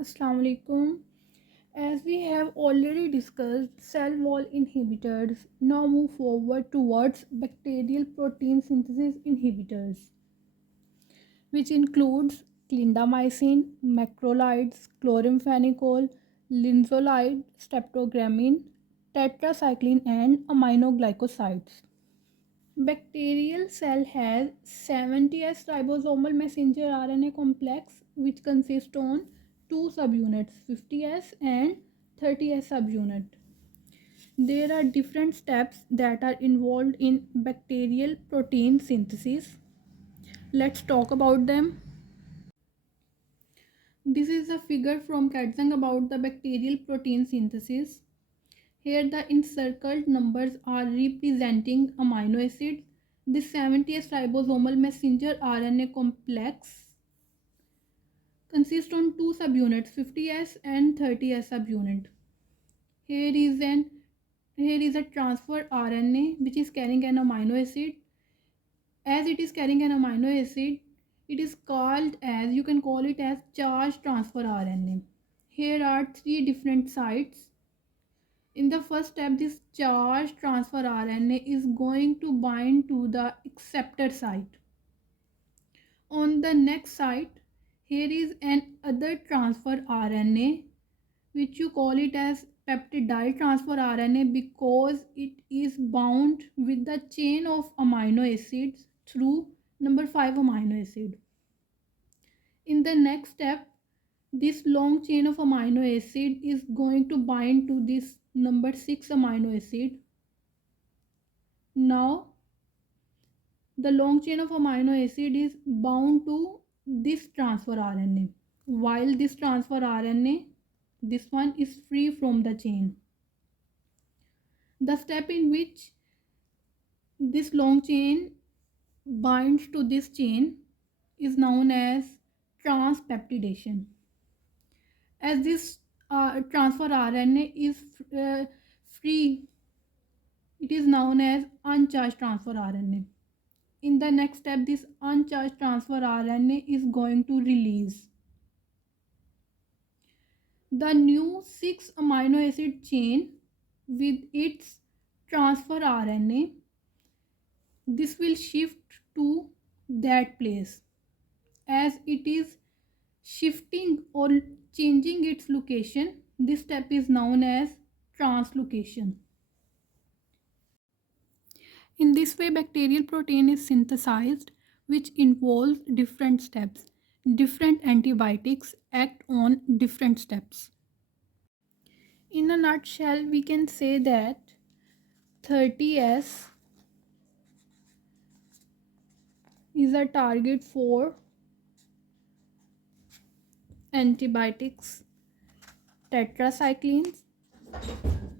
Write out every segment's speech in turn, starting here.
Assalamu alaikum. As we have already discussed, cell wall inhibitors now move forward towards bacterial protein synthesis inhibitors, which includes clindamycin, macrolides, chloramphenicol, linezolid, streptogramin, tetracycline, and aminoglycosides. Bacterial cell has 70S ribosomal messenger RNA complex which consists on two subunits 50S and 30S subunit. There are different steps that are involved in bacterial protein synthesis. Let's talk about them. This is a figure from Katzeng about the bacterial protein synthesis. Here the encircled numbers are representing amino acids. The 70S ribosomal messenger RNA complex consists on two subunits 50S and 30S subunit. Here is a transfer RNA which is carrying an amino acid. As it is carrying an amino acid, it is called as you can call it as charge transfer RNA. Here are three different sites. In the first step, this charge transfer RNA is going to bind to the acceptor site. On the next site, here is an other transfer RNA which you call it as peptidyl transfer RNA because it is bound with the chain of amino acids through number 5 amino acid. In the next step, this long chain of amino acid is going to bind to this number 6 amino acid. Now the long chain of amino acid is bound to this transfer RNA, while this transfer RNA, this one is free from the chain. The step in which this long chain binds to this chain is known as transpeptidation. As this transfer RNA is free, it is known as uncharged transfer RNA. In the next step, this uncharged transfer RNA is going to release. The new 6 amino acid chain with its transfer RNA, this will shift to that place. As it is shifting or changing its location, this step is known as translocation. In this way, bacterial protein is synthesized, which involves different steps. Different antibiotics act on different steps. In a nutshell, we can say that 30S is a target for antibiotics, tetracyclines,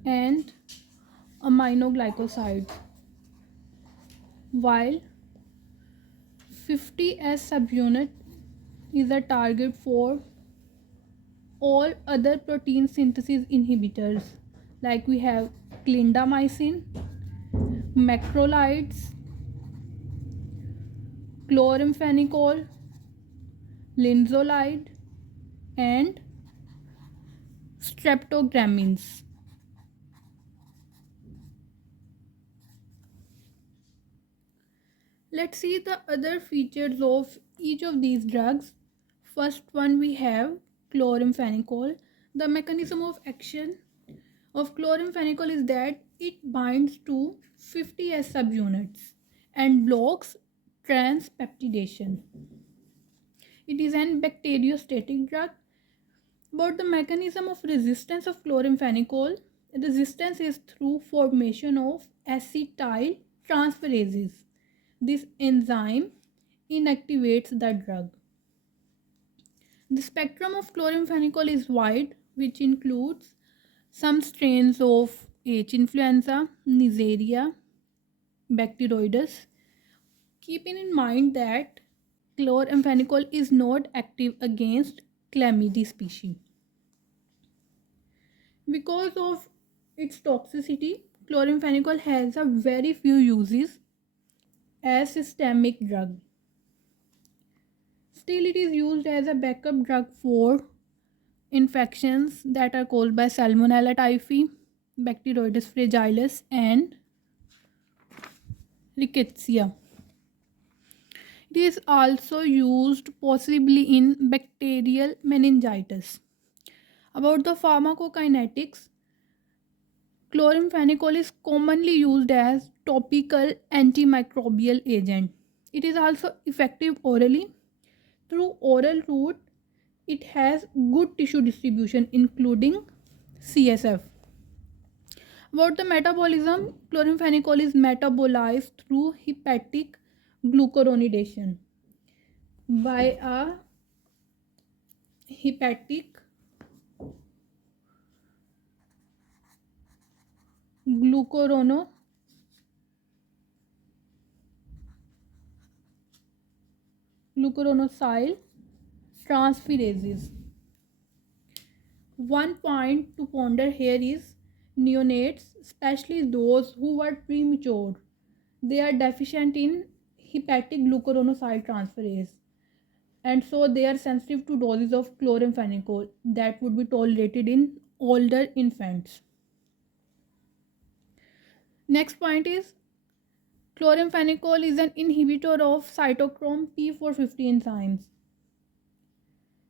and aminoglycosides, while 50S subunit is a target for all other protein synthesis inhibitors like we have clindamycin, macrolides, chloramphenicol, linezolide, and streptogramins. Let's see the other features of each of these drugs. First one we have chloramphenicol. The mechanism of action of chloramphenicol is that it binds to 50S subunits and blocks transpeptidation. It is an bacteriostatic drug. About the mechanism of resistance of chloramphenicol, resistance is through formation of acetyl transferases. This enzyme inactivates the drug. The spectrum of chloramphenicol is wide, which includes some strains of H. influenza, Neisseria, Bacteroides. Keeping in mind that chloramphenicol is not active against Chlamydia species. Because of its toxicity, chloramphenicol has a very few uses as systemic drug. Still, it is used as a backup drug for infections that are caused by Salmonella typhi, Bacteroides fragilis, and Rickettsia. It is also used possibly in bacterial meningitis. About the pharmacokinetics, chloramphenicol is commonly used as topical antimicrobial agent. It is also effective orally. Through oral route, it has good tissue distribution including CSF. About the metabolism, chloramphenicol is metabolized through hepatic glucuronidation by a hepatic glucurono glucuronosyl transferases. One point to ponder here is neonates, especially those who are premature, they are deficient in hepatic glucuronosyl transferase, and so they are sensitive to doses of chloramphenicol that would be tolerated in older infants. Next point is chloramphenicol is an inhibitor of cytochrome P450 enzymes.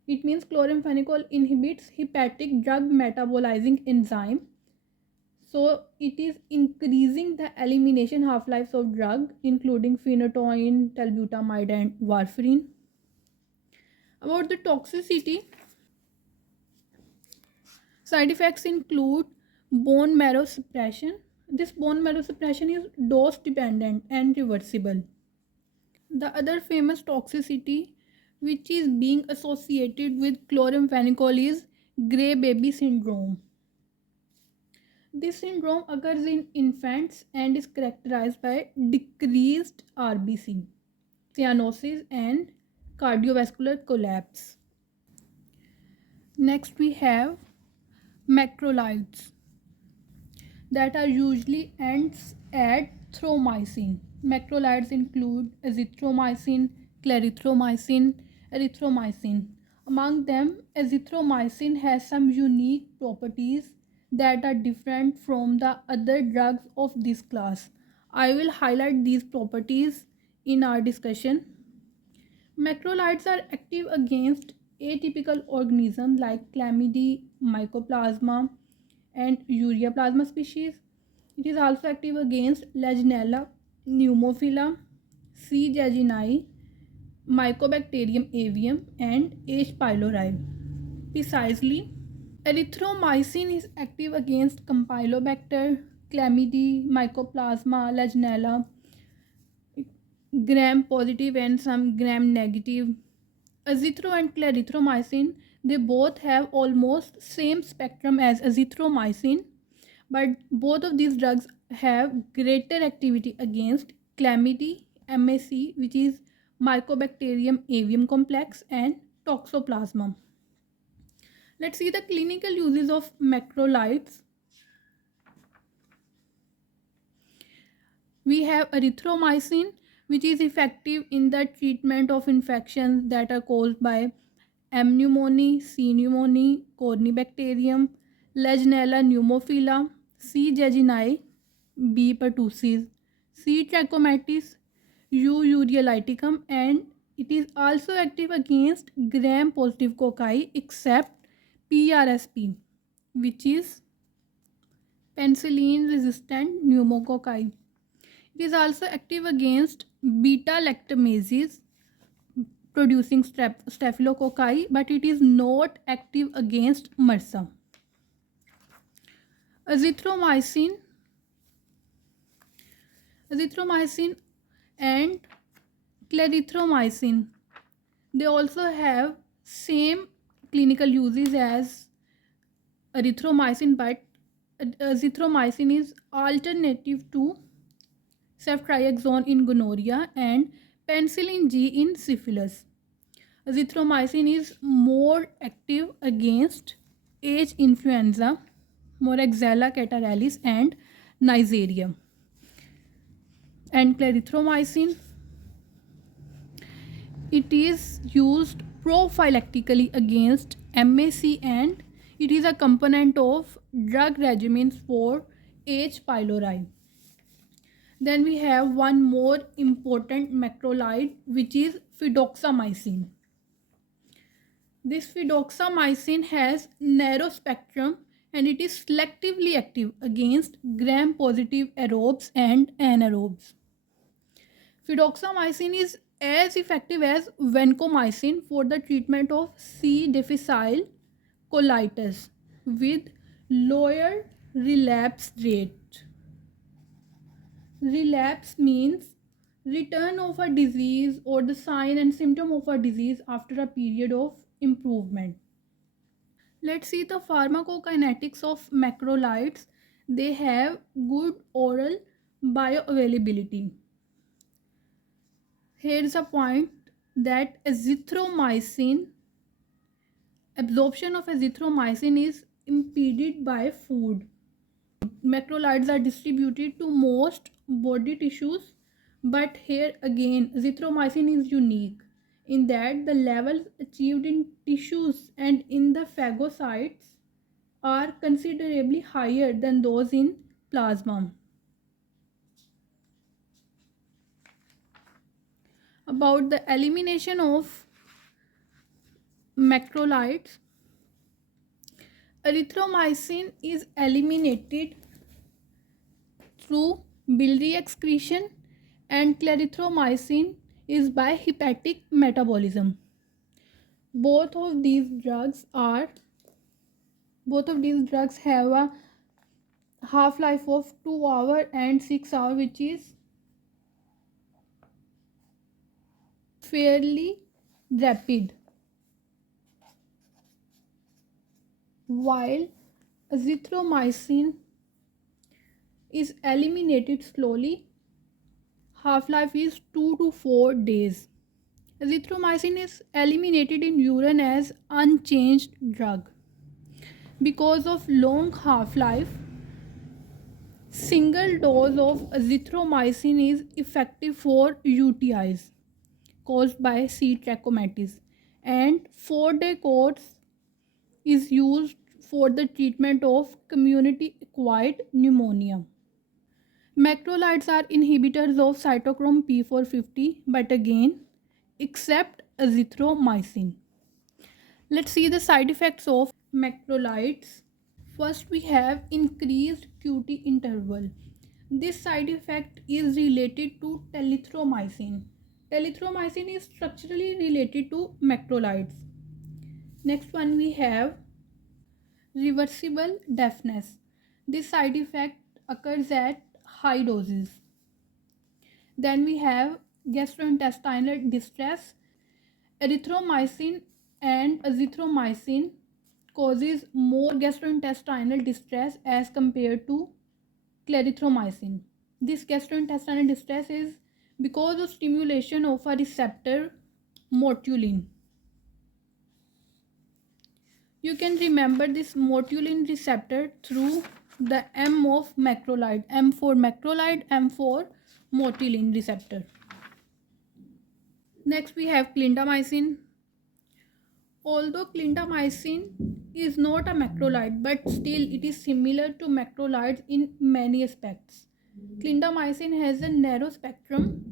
It means chloramphenicol inhibits hepatic drug metabolizing enzyme. So it is increasing the elimination half-lives of drug including phenytoin, telbutamide and warfarin. About the toxicity, side effects include bone marrow suppression. This bone marrow suppression is dose dependent and reversible. The other famous toxicity which is being associated with chloramphenicol is gray baby syndrome. This syndrome occurs in infants and is characterized by decreased RBC, cyanosis, and cardiovascular collapse. Next, we have macrolides that are usually ends at thromycin. Macrolides include azithromycin, clarithromycin, erythromycin. Among them, azithromycin has some unique properties that are different from the other drugs of this class. I will highlight these properties in our discussion. Macrolides are active against atypical organisms like Chlamydia, Mycoplasma, and Ureaplasma species. It is also active against Legionella, Pneumophila, C. jejuni, Mycobacterium avium, and H. pylori. Precisely, erythromycin is active against Campylobacter, Chlamydia, Mycoplasma, Legionella, gram positive and some gram negative. Azithro and clarithromycin, they both have almost same spectrum as azithromycin, but both of these drugs have greater activity against Chlamydia, MAC, which is Mycobacterium avium complex, and Toxoplasma. Let's see the clinical uses of macrolides. We have erythromycin, which is effective in the treatment of infections that are caused by M. pneumoniae, C. pneumoniae, Corynebacterium, Legionella pneumophila, C. jejuni, B. pertussis, C. trachomatis, U. ureolyticum, and it is also active against gram-positive cocci except PRSP, which is penicillin-resistant pneumococci. It is also active against beta lactamases producing staphylococci, but it is not active against MRSA. Azithromycin, azithromycin and clarithromycin, they also have same clinical uses as erythromycin, but azithromycin is alternative to ceftriaxone in gonorrhea and penicillin G in syphilis. Azithromycin is more active against H. influenza, Moraxella catarrhalis, and Neisseria. And clarithromycin, it is used prophylactically against MAC, and it is a component of drug regimens for H. pylori. Then we have one more important macrolide, which is fidaxomicin. This fidaxomicin has narrow spectrum and it is selectively active against gram-positive aerobes and anaerobes. Fidaxomicin is as effective as vancomycin for the treatment of C. difficile colitis with lower relapse rate. Relapse means return of a disease or the sign and symptom of a disease after a period of improvement. Let's see the pharmacokinetics of macrolides. They have good oral bioavailability. Here's a point that absorption of azithromycin is impeded by food. Macrolides are distributed to most body tissues, but here again azithromycin is unique in that the levels achieved in tissues and in the phagocytes are considerably higher than those in plasma. About the elimination of macrolides, erythromycin is eliminated through biliary excretion and clarithromycin is by hepatic metabolism. Both of these drugs have a half life of 2 hours and 6 hours, which is fairly rapid, while azithromycin is eliminated slowly. Half life is 2 to 4 days. Azithromycin is eliminated in urine as unchanged drug. Because of long half life, single dose of azithromycin is effective for UTIs caused by C. trachomatis, and 4-day course is used for the treatment of community acquired pneumonia. Macrolides are inhibitors of cytochrome P450, but again, except azithromycin. Let's see the side effects of macrolides. First, we have increased QT interval. This side effect is related to telithromycin. Telithromycin is structurally related to macrolides. Next one we have reversible deafness. This side effect occurs at high doses. Then we have gastrointestinal distress. Erythromycin and azithromycin causes more gastrointestinal distress as compared to clarithromycin. This gastrointestinal distress is because of stimulation of a receptor mortulin. You can remember this mortulin receptor through the M of macrolide. M for macrolide, M for mortulin receptor. Next we have clindamycin. Although clindamycin is not a macrolide, but still it is similar to macrolides in many aspects. Clindamycin has a narrow spectrum.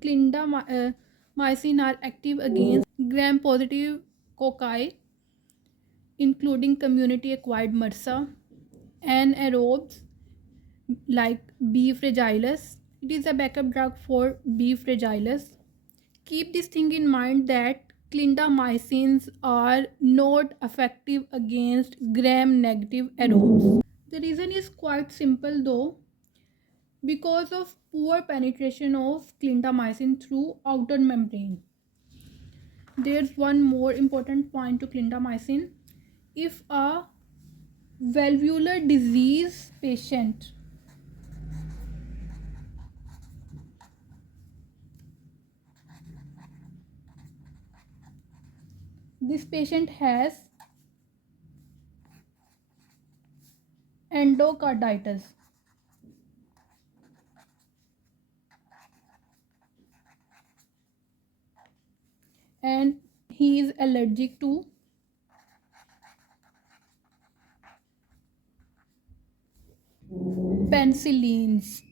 Clindamycin are active against gram-positive cocci, including community-acquired MRSA, anaerobes like B. fragilis. It is a backup drug for B. fragilis. Keep this thing in mind that clindamycins are not effective against gram-negative aerobes. The reason is quite simple though, because of poor penetration of clindamycin through outer membrane. There's one more important point to clindamycin. If a valvular disease patient this patient has endocarditis and he is allergic to penicillins.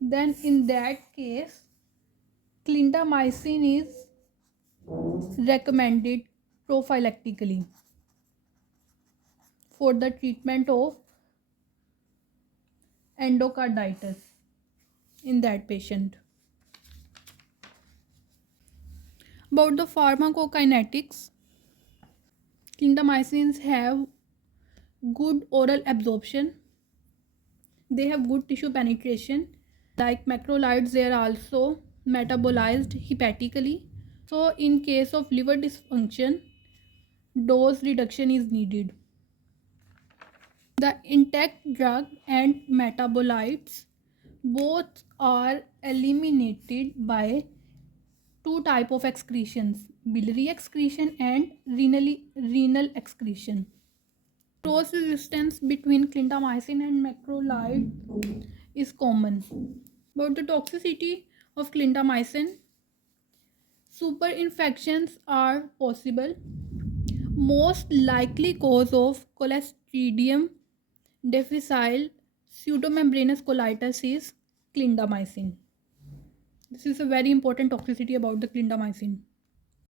Then in that case, clindamycin is recommended prophylactically for the treatment of endocarditis in that patient. About the pharmacokinetics, clindamycins have good oral absorption, they have good tissue penetration. Like macrolides, they are also metabolized hepatically. So in case of liver dysfunction, dose reduction is needed. The intact drug and metabolites both are eliminated by two type of excretions, biliary excretion and renal excretion. Cross resistance between clindamycin and macrolide is common. About the toxicity of clindamycin, super infections are possible. Most likely cause of Clostridium difficile pseudomembranous colitis is clindamycin. This is a very important toxicity about the clindamycin.